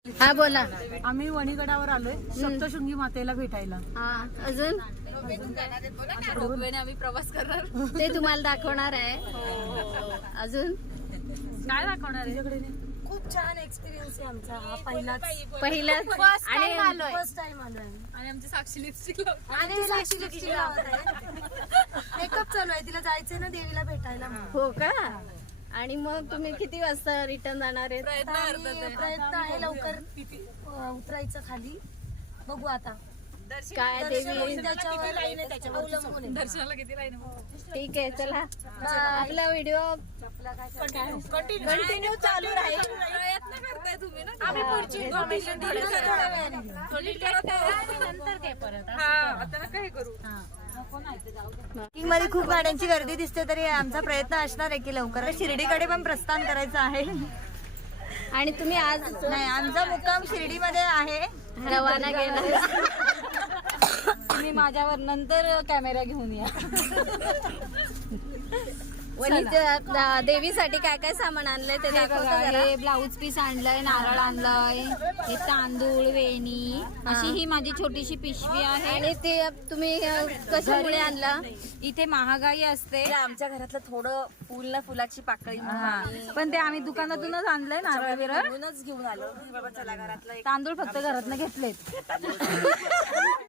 हा बोला. आम्ही वणीगडावर आलोय सप्तशृंगी मातेला भेटायला. हा अजून आम्ही प्रवास करणार. ते तुम्हाला दाखवणार आहे. अजून काय दाखवणार आहे? खूप छान एक्सपिरियन्स आहे आमचा हा पहिलाच पहिल्याच फर्स्ट आणि टाइम आलोय आणि आमची साक्षी लिपस्टिक आणि साक्षी लिपस्टिक लावत आहे. मेकअप चालू आहे, तिला जायचंय ना देवीला भेटायला. हो का. आणि मग तुम्ही किती वाजता रिटर्न जाणार आहे? प्रयत्न आहे लवकर उतरायचं खाली. बघू आता काय देवी. त्याच्यावर अवलंबून आहे. दर्शनाला किती लाईन ठीक आहे चला. आपला व्हिडिओ कंटिन्यू चालू राहील. प्रयत्न करताय तुम्ही ना. आम्ही पुढची इन्फॉर्मेशन दिली थोड्या वेळाने. नंतर काय परत आता नका हे करू. बुकिंग मध्ये खूप गाड्यांची गर्दी दिसते, तरी आमचा प्रयत्न असणार आहे की लवकर शिर्डीकडे पण प्रस्थान करायचं आहे. आणि तुम्ही आज नाही, आमचा मुक्काम शिर्डीमध्ये आहे. रवाना केला. तुम्ही माझ्यावर नंतर कॅमेरा घेऊन या. वणीच्या देवीसाठी काय काय सामान आणलंय ते दाखवतो जरा. हे ब्लाऊज पीस आणलंय, नारळ आणलाय, हे तांदूळ, वेणी, अशी ही माझी छोटीशी पिशवी आहे. आणि ते तुम्ही कशामुळे आणला? इथे महागाई असते. आमच्या घरातलं थोडं फुल ना फुलाची पाकळी पण ते आम्ही दुकानातूनच आणलंय, नारळ बिरळ. घेऊन आलो. बाबा चला घरातलं तांदूळ फक्त घरातनं घेतलेत.